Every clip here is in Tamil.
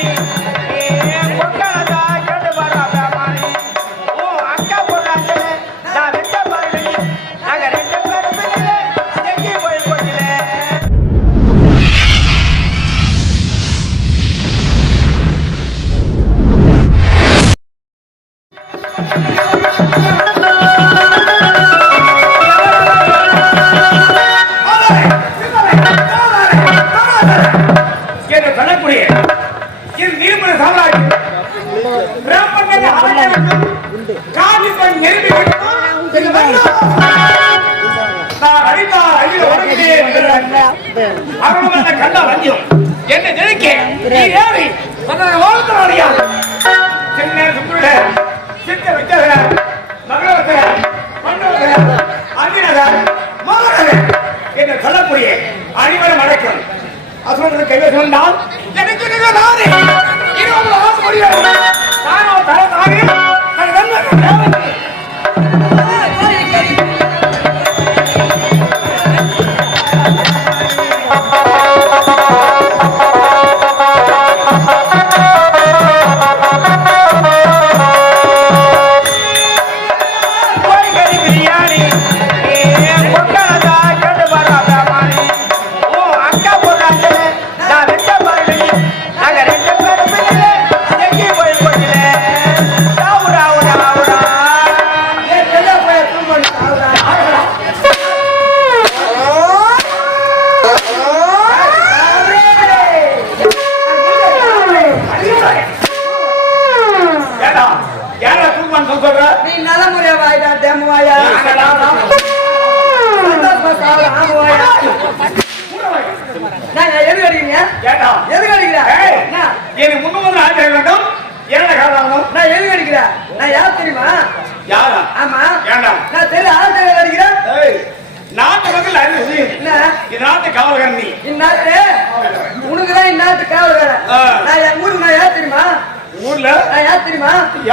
Yeah. அவனும் அந்த கண்டா வந்தியம் என்னை நினைக்க நீ ஏறி அதனை வாழ்த்து அறியாது. சின்ன சுக்குள்ள சித்த வித்தக மகளவக மண்டவக அங்கினக மகனக என்று சொல்லக்கூடிய அனைவரும் அடக்கம் அசுரனுக்கு கைவசம் வந்தால் எனக்கு நானே. இருபது ஆசை முடியாது நானோ தலை தானே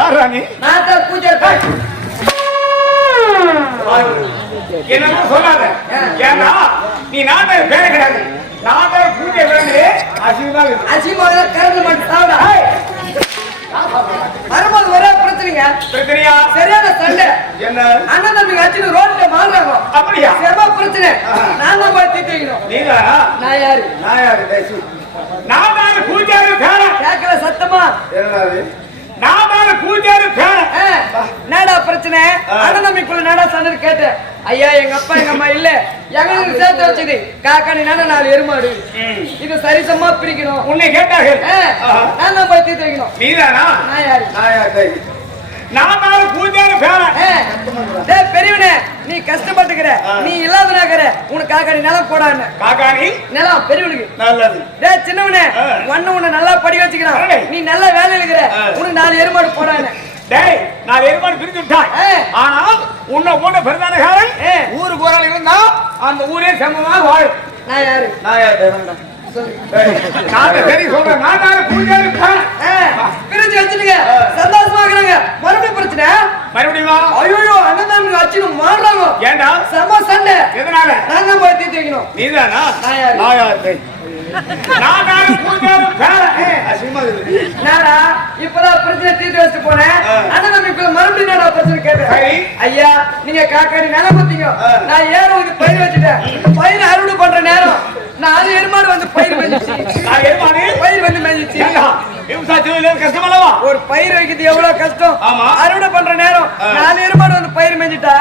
யாரா நான் தான் பூஜை என்ன சொல்லாத. ஏன்னா நீ நாட்டார் பேர கிடையாது. நாட்டார் பூஜை வேண்டு அசிங்கமா இருக்கு. அசிமாக கரண்ட் மட்டும் சாப்பிடா வரும்போது ஒரே பிரச்சனைங்க. பிரச்சனையா? சரியான சண்டை. என்ன? அண்ணன் தம்பிங்க அடிச்சு ரோட்ல மாறுறாங்க. அப்படியா? செம பிரச்சனை. நான் தான் போய் தீர்த்து வைக்கணும் நீதானா நான் யாரு? நான் யாரு? பேசு நாட்டார் பூஜாரி கேட்கல சத்தமா? என்னது நாட்டார் பூஜாரி என்னடா பிரச்சனை? அண்ணன் என்னடா சண்டை கேட்டேன் ஐயா எங்க அப்பா எங்க அம்மா இல்ல. எங்களுக்கு சேர்த்து வச்சது காக்காணி நானே நாலு எருமாடு? இது சரிசமா பிரிக்கணும். உன்னை ஆஹா. நான் போய் தீர்த்து வைக்கணும். நீதானா? நான் யாரு? நான் யாரு நாட்டார் பூஜாரி பெரியவனே நீ கஷ்டப்பட்டுக்கிற. நீ இல்லாதனாக்கிற உனக்கு காக்காணி நிலம் போடான்னு. காக்காணி? நிலம் பெரியவனுக்கு. நல்லது. டேய் சின்னவனே. ஒண்ணு உன்னை நல்லா படி வச்சுக்கிறான். நீ நல்ல வேலையில இருக்கிற. உனக்கு நாலு எருமாடு போடான்னு. டேய் நான் ஏற்பாடு பிரித்து விட்டாய். ஆனால் உன்னை போன்ற பிரதானகாரன். ஊருக்கு ஆள் இருந்தா அந்த ஊரே சமமா வாழும். நான் யாரு? நான் யார்? நான் சரி சொல்றேன் நான் தான் பூஜாரி பேர. ஆ, பிரிச்சு வச்சுடுங்க சந்தோஷமா இருக்கிறாங்க மறுபடியும் பிரச்சனை மறுபடியுமா ஐயோ அண்ணன் தம்பி வச்சுன்னு மாறுறாங்க ஏண்டா? செம சண்டை. எதனால? நான் தான் போய் தீர்த்து வைக்கணும். நான் யாரு? நான் யார். நான் தான் பூஜாரி இப்பதான் பிரச்சனை தீர்த்து வச்சுட்டு போனேன். ஆ. அண்ணன் தம்பிக்குள்ள மறுபடியும் நாடா பிரச்சனை. கேட்டேன்? ஐயா நீங்க காக்காடி நில குத்தீங்க ஆ. நான் ஏற வந்து பயிர் வச்சுட்டேன். பயிர் அறுவடை பண்ற நேரம். நாலு எருமாடு வந்து பயிர் மேய்ஞ்சிச்சு நான் ஏற்பாடு பயிர் வந்து அல்லவா ஒரு பயிர் வைக்கிறது எவ்வளவு கஷ்டம். ஆமா. அறுவடை பண்ற நேரம். நாலு எருமாடு வந்து பயிர் மேய்ஞ்சிட்டா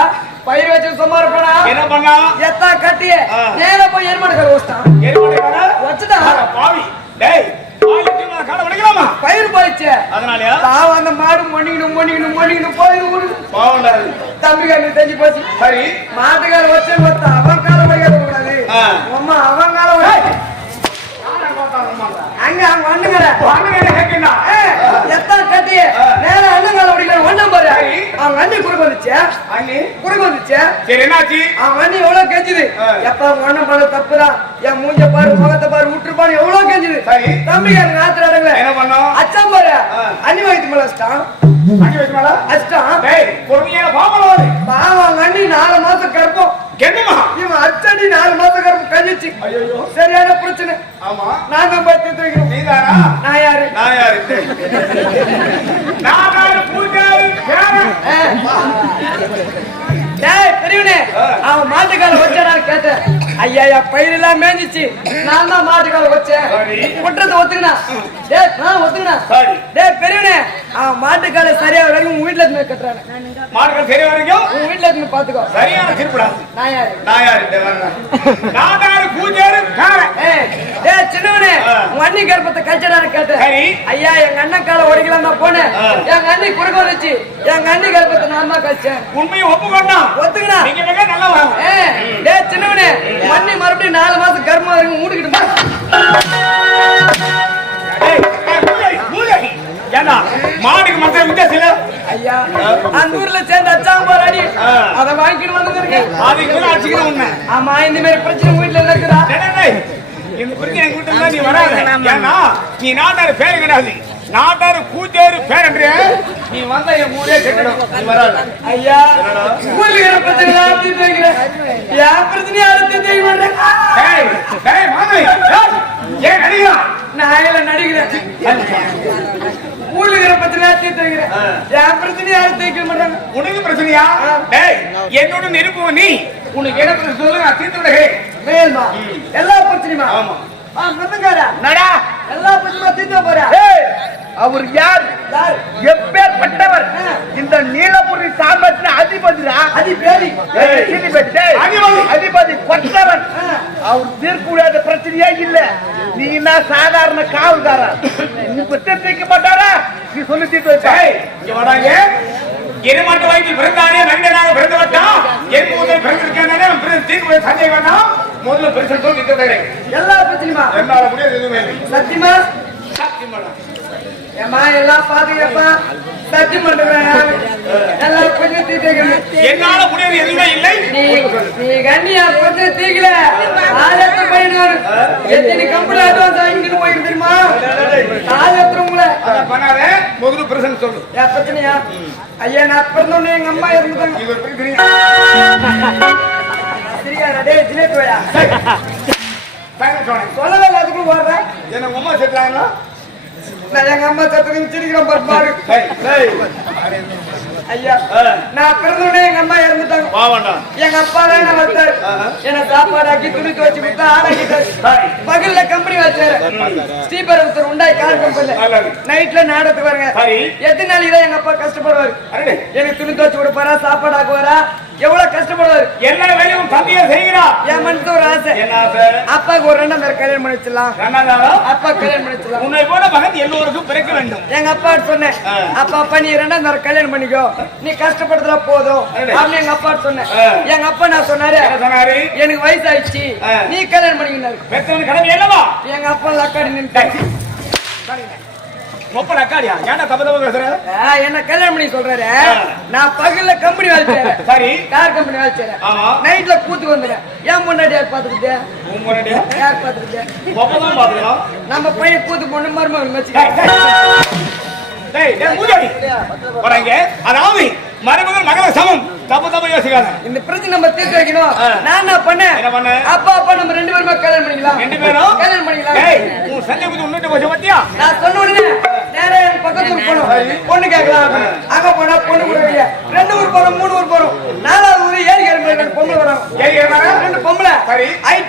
பயிர் வச்சு சும்மா இருப்பானா? என்ன பண்ணா? எத்தா கட்டிய ஆ. நேரா போய் எருமாடு கரை வச்சிட்டான் ஏற்பாடு வச்சுட்டான் அட பாவி டேய் காலை பயிர் போயிடுச்சு. அதனாலயா? பாவம் அந்த மாடு மொண்டிக்கணும் மொண்டிக்கணும் மொண்டிக்கணும் போய் இது. தம்பி கண்ணு தெரிஞ்சு போச்சு. சரி. மாட்டுக்கார வச்சு மொத்த அவன் காலம் வரைக்கும் கூடாது. அம்மா அவன் காலம் வரைக்கும் அங்க அவங்க என்ன கட்டி நேரம் அண்ணங்கால ஓடிக்கிற ஒண்ணம் பாரு. அவன் வண்டி குறுக்க வந்துச்சு. அண்ணி? குறுக்க வந்துச்சு. சரி என்னாச்சு? அவன் வண்டி எவ்வளவு கெஞ்சுது. எப்ப ஒண்ணும் பண்ண தப்புதான் என் மூஞ்ச பாரு முகத்தை பாரு விட்டுருப்பாரு எவ்வளவு கெஞ்சுது. தம்பி எனக்கு ஆத்திர அடங்கல என்ன பண்ணோம்? அச்சான் பாரு. அண்ணி வயிற்று மேல வச்சிட்டான் அண்ணி வைக்கமாடா அச்சிட்டான் டேய் பொறுமையான பாவம் பாவம் அண்ணி நாலு மாசம் கற்போம் என்னமா இவன் அச்சடி நாலு கற்பம் கஞ்சி வந்துருச்சு சரியான பிரச்சனை. ஆமா. நான் தான் போய் தீர்த்து வைக்கணும் நீதானா? நான் யாரு? நான் யாரு? நான் யாரு? பூஜாரி பேரன் டேய் பெரியவனே. அவன் மாட்டுக்கால வச்சானான்னு கேட்டேன். ஐயா பயிர் எல்லாம் மேஞ்சிச்சு. நான் தான் மாட்டுக்கால வச்சேன் சரி. குற்றத்தை ஒத்துக்கினா. டேய் நான் ஒத்துக்கினா. சரி. டேய் பெரியவனே அவன் மாட்டுக்கால சரியா வரைக்கும் உன் வீட்டுல இருந்து கட்டுறானே. மார்க்கம் சரி வரைக்கும்? உன் வீட்டுல இருந்து பாத்துக்கோ சரியான திருப்படா. நான் யாரு? நான் யாரு. நான். பூஜாரி டேய் சின்னவனே. உன் அண்ணி கருப்பத்தை கழிச்சடான்னு கேட்டேன். ஐயா எங்க அண்ணன் கால உடைக்கலாம் தான் போனேன். எங்க அண்ணி குறுக்க வந்துச்சு. எங்க அண்ணி கருப்பத்தை நான் தான் கழிச்சேன். உண்மையை ஒப்புக்கொண்டான். ஒத்துக்கினா நீங்க ஏய், டேய் சின்னவனே ஆமா இந்த மாதிரி பிரச்சனை வீட்டுல இருக்குதா டேய், டேய், டேய். இந்த பிரச்சனை இருந்தா நீ வராத. ஏன்னா நீ நாட்டாரு பேரு கிடையாது. நாட்டாரு கூத்தேரு பேரன்றிய நீ வந்தா என் ஊரே கெட்டணும் நீ வராத. ஐயா ஊர்ல இருக்கிற பிரச்சனை எல்லாம் தீர்த்து வைக்கிறேன் தீர்த்து வைக்க மாட்டேன் டேய் டேய் மாமி ஏய், ஏன் நடிகா நான் இதுல நடிக்கிறேன். ஊர்ல இருக்கிற பிரச்சனை தீர்த்து வைக்கிறேன். என் பிரச்சனையை யாரும் தீர்க்க மாட்டாங்க. உனக்கு பிரச்சனையா? டேய் என்னோட நெருப்பு நீ. உனக்கு என்ன பிரச்சனை சொல்லு நான் தீர்த்து விடுகிறேன் மேல்மா எல்லா பிரச்சனையுமா? ஆமா. ஆ மத்தங்காரா நடா எல்லா பிரச்சனையுமா தீர்த்து போறா? அவர் யார்? எப்பேற்பட்டவர்? இந்த நீலபுரி சாம்பத்தின அதிபதிரா. அதிபதி. அதிபதி. கொற்றவன். அவர் தீர்க்க பிரச்சனையே இல்ல. நீ என்ன சாதாரண காவல்காரன்? நீ குற்றத்தைக்கு மாட்டாரா நீ சொல்லி தீர்த்து வச்சா டேய் இங்க வராங்க எருமாட்டு வயிற்றில் பிறந்தானே நங்கனாக பிறந்து விட்டான் என் முதல் பிறந்திருக்கானே தீர்ப்பு சந்தேக வேண்டாம் முதல்ல பெருசு சொல்லி தீர்த்து எல்லா பிரச்சனையுமா? என்னால முடியாது எதுவுமே. சத்தியமா? ஏமா எல்லாம் பாத்துக்கப்பா சத்தி பண்றேன் எல்லாம் கொஞ்சம் என்னால முடியாது எதுவுமே இல்லை. நீ கண்ணியா கொஞ்சம் தீக்கல. ஆயிரத்து பையனாரு. எத்தனை கம்பெனி அட்வான்ஸ் வாங்கிட்டு போயிட்டு தெரியுமா? ஆயிரத்து உங்களை. பண்ணாத. முதல்ல பிரசன் சொல்லு. என் பிரச்சனையா? ஐயா நான் பிறந்தோடனே எங்க அம்மா சரியா டேய் ஜிலேபி வையா? சொல்லவே இல்லை அதுக்குள்ள ஓடுறேன் என்ன அம்மா செத்துறாங்களா? நான் எங்க அம்மா சத்துக்கு சிரிக்கிறேன் பாரு ஐயா நான் பிறந்தோடனே எங்க அம்மா இறந்துட்டாங்க. வா வேண்டாம் எங்க அப்பா தான் என்ன வந்தாரு என்ன சாப்பாடு ஆக்கி துணி துவச்சு கொடுத்தா ஆளாக்கிட்டாரு பகல்ல கம்பெனி வச்சாரு. ஸ்ரீபெரும்புத்தூர் உண்டாய் கார் கம்பெனில. நைட்ல நாடகத்துக்கு வருங்க. சரி. எத்தனை நாளைக்கு தான் எங்க அப்பா கஷ்டப்படுவாரு? எனக்கு துணி துவச்சு கொடுப்பாரா? சாப்பாடு ஆக்குவாரா? எவ்வளவு கஷ்டப்படுவாரு எல்லா வேலையும் தம்பியா செய்கிறா என் மனசு ஒரு ஆசை. என்ன ஆசை அப்பாவுக்கு ஒரு ரெண்டாம் பேர் கல்யாணம் பண்ணி வச்சிடலாம். கண்ணாதாரம் அப்பா கல்யாணம் பண்ணி வச்சிடலாம். உன்னை போல மகன் எல்லோருக்கும் பிறக்க வேண்டும். எங்க அப்பா சொன்னேன். அப்பா அப்பா நீ ரெண்டாம் தர கல்யாணம் பண்ணிக்கோ. நீ கஷ்டப்படுறதுல போதும். அப்படின்னு எங்க அப்பா சொன்னேன். எங்க அப்பா நான் சொன்னாரு? என்ன சொன்னாரு? எனக்கு வயசாயிடுச்சு. நீ கல்யாணம் பண்ணிக்கினாரு பெத்தவன் கடமை அல்லவா? எங்க அப்பா லக்காடி நின்று முப்பது அக்காடியா தப்பு தப்பு பேசுற? என்ன கல்யாணம் பண்ணி சொல்றாரு. நான் பகல்ல கம்பெனி வேலை செய்யறேன் சரி. கார் கம்பெனி வேலை செய்யறேன் நைட்ல கூத்துக்கு வந்துடுறேன். ஏன் முன்னாடி யார் பாத்துக்கிட்டே உன் முன்னாடியா யார்? பாத்துக்கிட்டே முப்பதும் பாத்துக்கலாம் நம்ம பையன் கூத்து பொண்ணு மருமகன். அதாவது மருமகன் மகள சமம். தப்பு தப்பு யோசிக்காத. இந்த பிரச்சனை நம்ம தீர்த்து வைக்கணும். நான் என்ன பண்ணேன்? என்ன பண்ண? அப்பா அப்பா நம்ம ரெண்டு பேருமே கல்யாணம் பண்ணிக்கலாம். ரெண்டு பேரும் கல்யாணம் பண்ணிக்கலாம். உன் சண்டை குத்து உன்னிட்டு போச்சு பாத்தியா? நான் சொன்ன உடனே நேரா என் பக்கத்து ஊர் போனோம் பொண்ணு கேட்கலாம். அங்க போனா பொண்ணு கொடுக்கலையா ரெண்டு ஊர் போறோம் மூணு ஊர் போறோம். நாலாவது ஊர் ஏறி ரெண்டு பொம்பளை வராங்க. ஏறி? ரெண்டு பொம்பளை. சரி.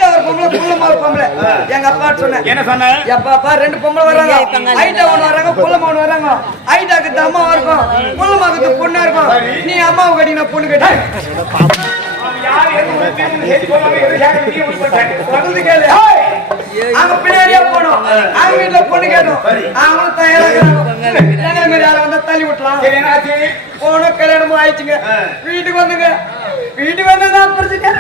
ஒரு பொம்பளை புள்ளமா ஒரு பொம்பளை. எங்க அப்பா சொன்னேன். என்ன சொன்ன? எப்பா அப்பா ரெண்டு பொம்பளை வராங்க. ஐட்டா ஒண்ணு வராங்க புள்ளமா ஒண்ணு வராங்க. ஐட்டாக்கு அம்மாவா இருக்கும். புள்ளமாக்கு பொண்ணா இருக்கும். நீ அம்மாவை கட்டினா பொண்ணு கட்டி. அவன் யார் எது உனக்கு தெரியும்னு செய்தி சொல்லாம எது யாருக்கு நீ முடிவு பண்ணிட்ட? தொடர்ந்து கேளு அங்க பின்னாடியே போனோம். அவங்க வீட்டுல பொண்ணு கேட்டோம். மாதிரி யாரை வந்தா தள்ளி விட்டலாம் சரி, என்னாச்சு? போன கல்யாணமும் ஆயிடுச்சுங்க. வீட்டுக்கு வந்துங்க. வீட்டுக்கு வந்ததான் பிரச்சனை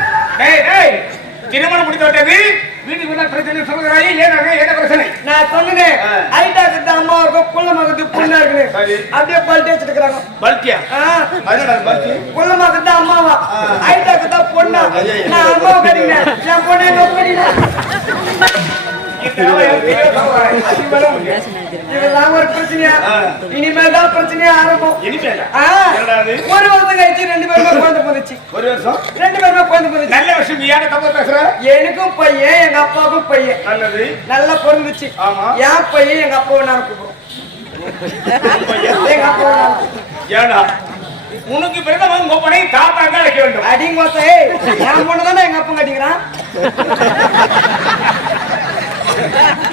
திருமணம் முடித்து விட்டது வீட்டுக்கு வந்தா பிரச்சனை சொல்லுகிறாயே? என்ன பிரச்சனை? நான் சொன்னேன் ஐட்டாக்கு அம்மா இருக்கும் புள்ள மகத்து பொண்ணா. அப்படியே பல்ட்டி வச்சுட்டு இருக்கிறாங்க பல்ட்டியா மகத்து அம்மாவா? ஐட்டாக்கு தான் பொண்ணா? நான் அம்மாவை கட்டினேன். என் பொண்ணை கட்டினேன். இதெல்லாம் ஒரு பிரச்சனையா? இனிமேல் தான் பிரச்சனையா ஆரம்பம்? ஒரு வருஷம் கழிச்சு ரெண்டு பேருமே குழந்தை போந்துச்சு. ஒரு வருஷம்? ரெண்டு பேருமே குழந்தை போந்துச்சு. நல்ல விஷயம் நீ யாரை தப்பு பேசுற? எனக்கும் பையன் எங்க அப்பாவுக்கும் பையன். நல்லது. நல்லா பொருந்துச்சு ஆமா. என் பையன் எங்க அப்பாவை நான் கூப்பிடுவோம். எங்க அப்பாவை நான் ஏடா உனக்கு பிறந்தவன் உங்க பணி தாத்தா தான் வைக்க வேண்டும். அடிங்க என் பொண்ணு தானே எங்க அப்பா கட்டிக்கிறான்?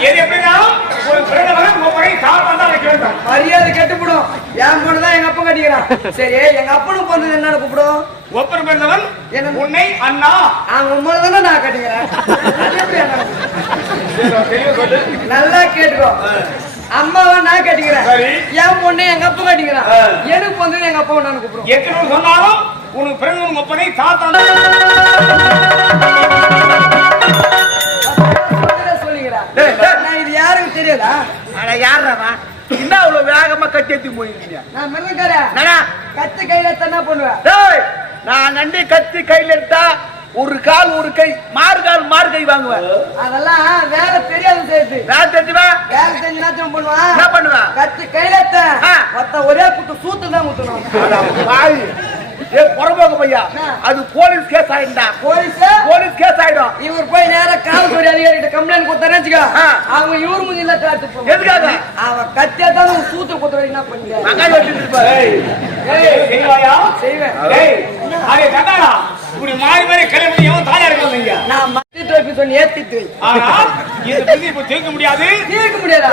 எது எப்படினாலும் ஒரு பிறந்தவன் உங்க பணி தாத்தா தான் வைக்க வேண்டும். மரியாதை கெட்டுப்படும். என் பொண்ணு தான் எங்க அப்பா கட்டிக்கிறான். சரி எங்க அப்பனுக்கு பொண்ணு என்னன்னு கூப்பிடும். ஒப்பர் பிறந்தவன் என்ன? உன்னை அண்ணா. அவங்க உண்மை தானே நான் கட்டிக்கிறேன் என்ன? நல்லா கேட்டுக்கோ. அம்மாவை நான் கட்டிக்கிறேன். என் பொண்ணு எங்க அப்பா கட்டிக்கிறான். எனக்கு பொண்ணு எங்க அப்பாவை நான் கூப்பிடுவோம் எத்தனை சொன்னாலும் உனக்கு உங்க பணி தாத்தா அட யாரா என்ன அவ்வளவு வேகமா கட்டி எடுத்து போயிருக்கீங்க? நான் மிருகக்காரன் என்னடா? கத்து கையில என்ன பண்ணுவேன்? நான் நண்டி கத்தி கையில எடுத்தா ஒரு கால் ஒரு கை மாறு கால் மாறு கை வாங்குவேன். அதெல்லாம் வேலை தெரியாது சேர்த்து வேலை தெரிஞ்சுவா செஞ்சு என்ன பண்ணுவான் என்ன பண்ணுவேன் கத்து கையில ஆ. மொத்த ஒரே குத்து சூத்து தான் குத்தணும். ஏ புறம்போக்கு பையா? அது போலீஸ் கேஸ் ஆயிடும்டா போலீஸ் போலீஸ் கேஸ் ஆயிடும் இவர் போய் நேரா காவல்துறை அதிகாரிகிட்ட கம்ப்ளைண்ட் கொடுத்தாருன்னு வச்சுக்கோ ஆ. அவங்க இவர் முஞ்சில காத்து எதுக்காக? அவன் கத்தியா தான் சூத்து குத்துற என்ன பண்ணுங்க வெங்காயம் வச்சுட்டு இருப்பாரு ஏய், செய்வாயா? செய்வேன் ஏய், அரே கண்ணாடா, இப்படி மாறி மாறி கிளம்பி எவன் தாயா இருக்கான் நீங்க? நான் மத்தி தோப்பி சொல்லி ஏத்திட்டு. ஆனா, இந்த பிரச்சனையை இப்ப தீர்க்க முடியாது. தீர்க்க முடியாதா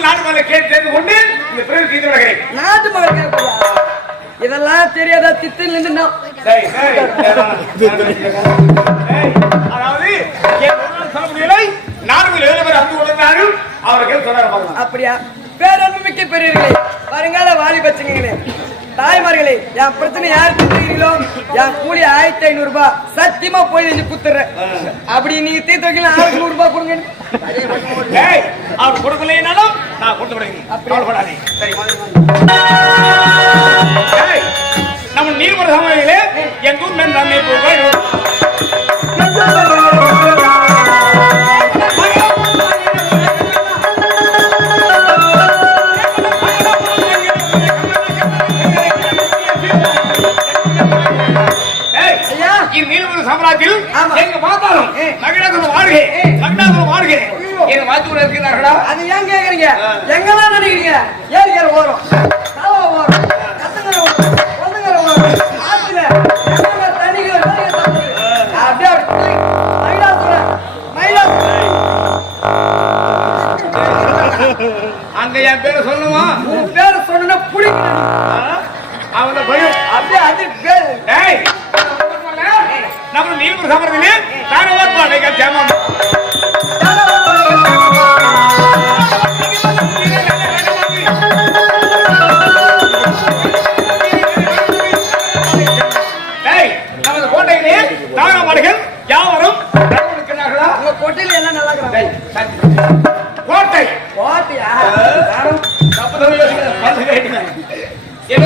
நாட்டு மேல கேட்டு தெரிந்து கொண்டு இந்த பிரச்சனை தீர்த்து. நாட்டு மகள் கேட்கக்கூடாதா? இதெல்லாம் தெரியாதா தித்தில் நின்று அதாவது சொல்ல முடியலை. நான்கு ஏழு பேர் அன்பு கொண்டார்கள் அவர்கள் சொன்னார் அப்படியா? பேரன்பு மிக்க பெரியவர்களே வருங்கால வாலி பச்சங்களே தாய்மார்களே என் பிரச்சனை யார் தீர்த்துக்கிறீங்களோ என் கூலி ஆயிரத்தி ஐநூறு ரூபாய் சத்தியமா போய் செஞ்சு குத்துறேன். அப்படி நீங்க தீர்த்து வைக்கலாம் ஆயிரத்தி நூறு ரூபாய் கொடுங்க. அவர் கொடுக்கலைன்னாலும் நான் கொடுத்து விடுகிறேன். கவலைப்படாதே. சரி நம்ம நீர்மல சமயங்களே என் ஊர் மேல் நன்மை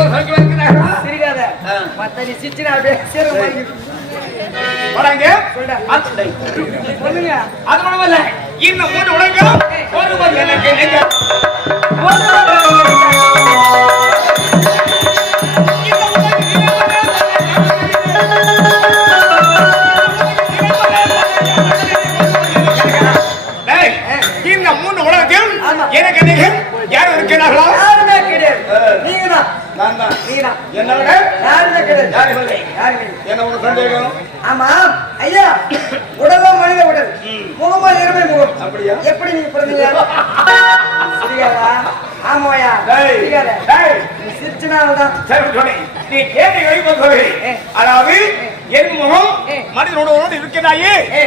சமைக்க வைக்கிறார்களா? சிரிக்காத. மத்த நீ சிரிச்சுனா அப்படியே சீரகம் வாங்கிட்டு வராங்க. அது- அது மட்டுமல்ல, இந்த மூன்று உலகம் ஒருவர் எனக்கு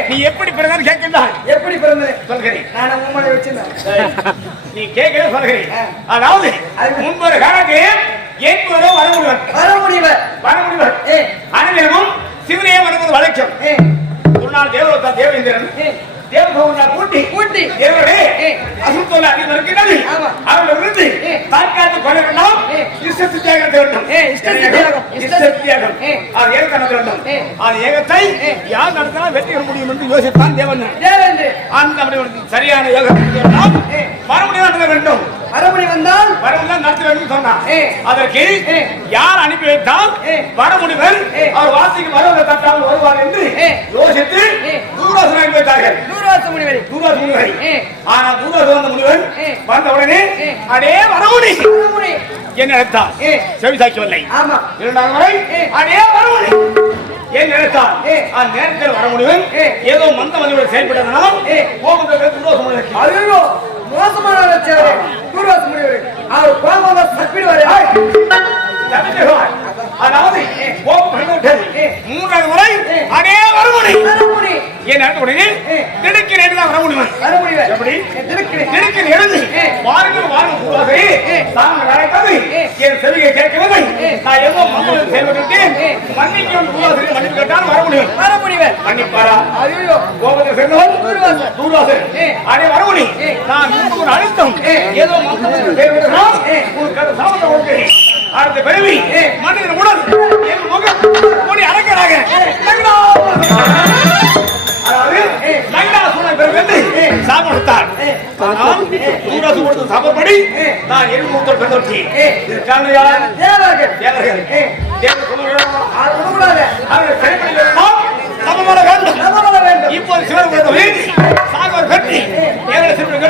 நீ எப்படி பிறந்தான்னு கேட்கின்றாய் எப்படி பிறந்தது? சொல்கிறேன். நான் உங்களை வச்சிருந்தேன். நீ கேட்கிற சொல்கிறேன். அதாவது அது- முன்பொரு காலத்தில் என்பவரோ வரமுடிவர் வர முடியவர் வரமுடிவர். ஏ. அனைவரும் சிவனையே வருவது வழக்கம். ஒரு நாள் தேவதத்தா தேவேந்திரன் தேவபவனா கூட்டி கூட்டி தேவரே. அசுத்தோல வேண்டாம் இஷ்டத்து வேண்டும் இஷ்டத்து தியாகம். அது வேண்டும். அது ஏகத்தை ஏ. யார் நடத்தினா வெற்றி பெற முடியும் என்று யோசித்தான் தேவன் அந்த அப்படி சரியான எல்லாம் ஏ. மறுபடியும் நடத்த வேண்டும் மறுபடி வந்தால் வரமுடிதான் நடத்த வேண்டும் சொன்னான். அதற்கு. யார் அனுப்பி வைத்தால். வரமுடிவர். அவர் வாசிக்கு வரவதை தட்டால் வருவார் என்று. யோசித்து ஏ. தூராசனம் அனுப்பி வைத்தார்கள் நூறுவாச முனிவரை தூராச முனிவர் ஏ. ஆனா தூராச வந்த முனிவர் ஏ. வந்த உடனே ஏ. அடே வரமுடி முனி என்ன நினைத்தார் ஏ. செவிசாய்க்கவில்லை ஆமா இரண்டாவது முறை ஏ. அடே வரமுடி ஏன் நினைத்தார் ஏ. அந்த நேரத்தில் வரமுடிவன் ஏ. ஏதோ மந்த மதியோடு செயல்பட்டதனால். கோபத்தை தூராச முனிவர் ஐயோ மோசமான வச்சாரு நூறுவாச முனிவர் அவர் கோபமா சப்பிடுவாரு தப்பித்தவர். அதாவது மூன்றாவது முறை அடே ஏன் உடனே ஏ. திடுக்கு நேற்று தான் எப்படி? திருக்கிறேன் எழுந்து வாருங்கள் வாருங்கள் கூடாது தாங்கள் அழைத்தது என் செவியை கேட்கவில்லை நான் எவ்வளோ மம்மளம் செயல்பட்டுட்டேன் மன்னிக்கும் கூடாது மன்னிப்பு கேட்டால் வர முடியும் மறுபடிவர் மன்னிப்பாரா ஐயோ கோபத்தை சேர்ந்தவன் தூர்வாசன். அடே நான் ஒரு அழுத்தம் ஏதோ மக்கள் செயல்படுகிறான் உங்களுக்கு சாபத்தை கொடுக்கிறேன் அடுத்த பிறவி. மனிதன் உடல் என் முகம். அடக்கிறாங்க அதாவது லங்கடாசுரனை பிறகு சாபம் ஆனால் தூராசு கொடுத்த சாபப்படி நான் என் மூத்தல் பிறந்தொற்றி இது காரணம் யார்? தேவர்கள். தேவர்கள். அவர்கள் சமமான வேண்டும். சமமான வேண்டும். இப்போது சிவன் கொடுத்த சாகர் வெற்றி தேவரை சிவன்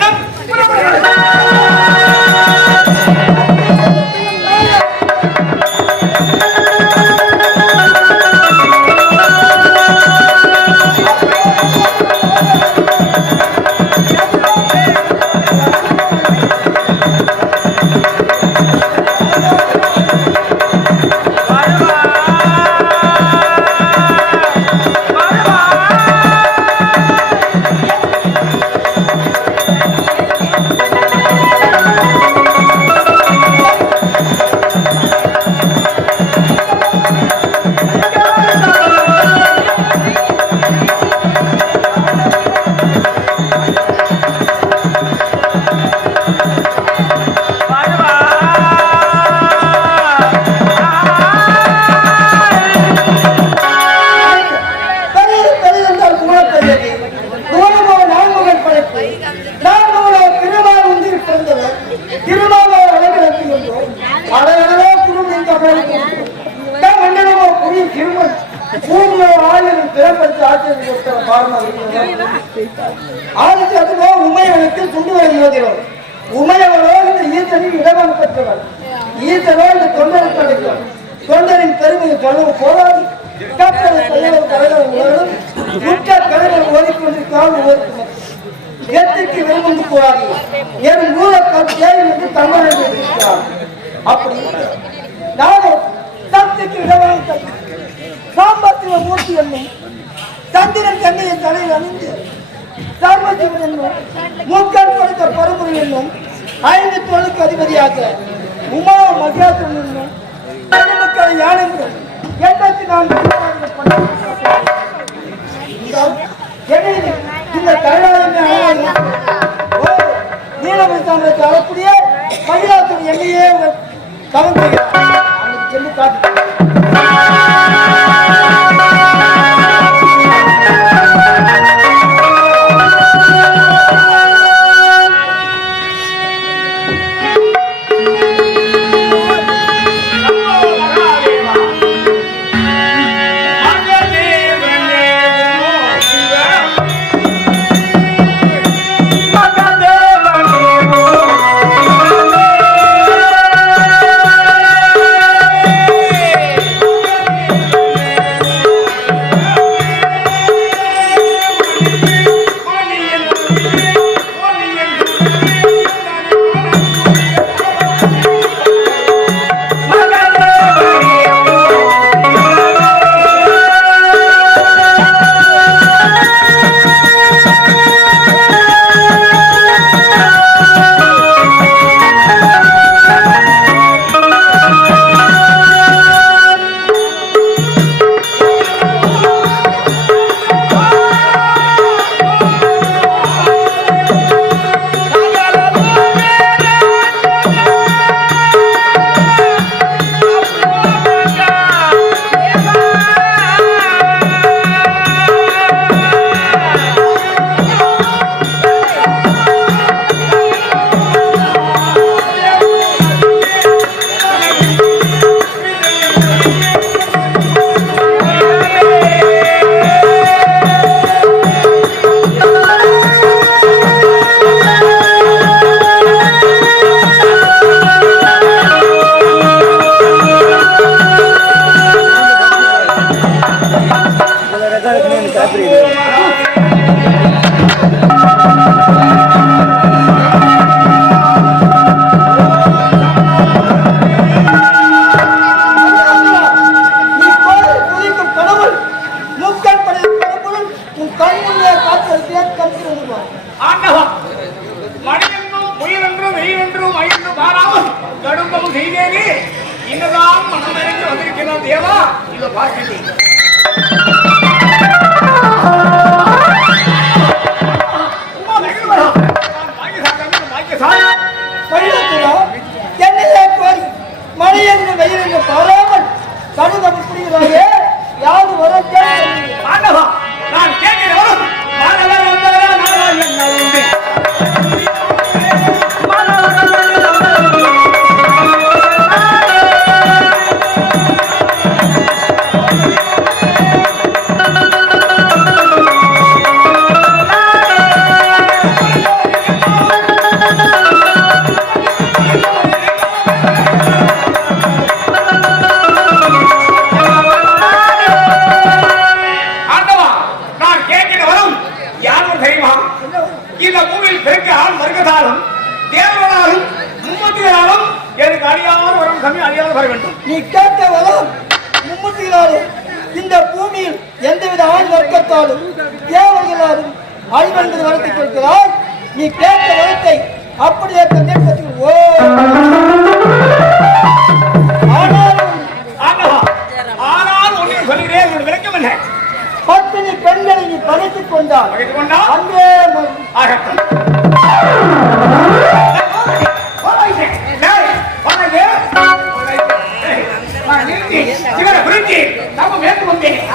இருக்கிறார் அப்படி நானும் சக்திக்கு இடமாக சாம்பத்திய மூர்த்தி என்னும் சந்திரன் கண்ணையின் தலையில் அணிந்து சர்வஜீவன் என்னும் மூக்கன் படுத்த பரம்பரை என்னும் ஐந்து தொழுக்கு அதிபதியாக உமா மகேந்திரன் என்னும் மக்கள் யானைகள் எண்பத்தி நான்கு இந்த கைலாயமே நீலமணி சாமியத்தை அழக்கூடிய மகிழாசன் எங்கேயே கவனம் செய்கிறார் அவனுக்கு சொல்லி காட்டு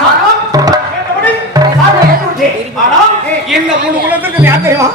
ஆனால், இந்த மூணு குலத்துக்கு தெரியுமா?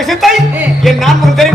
நான் மனமுக சித்தை என்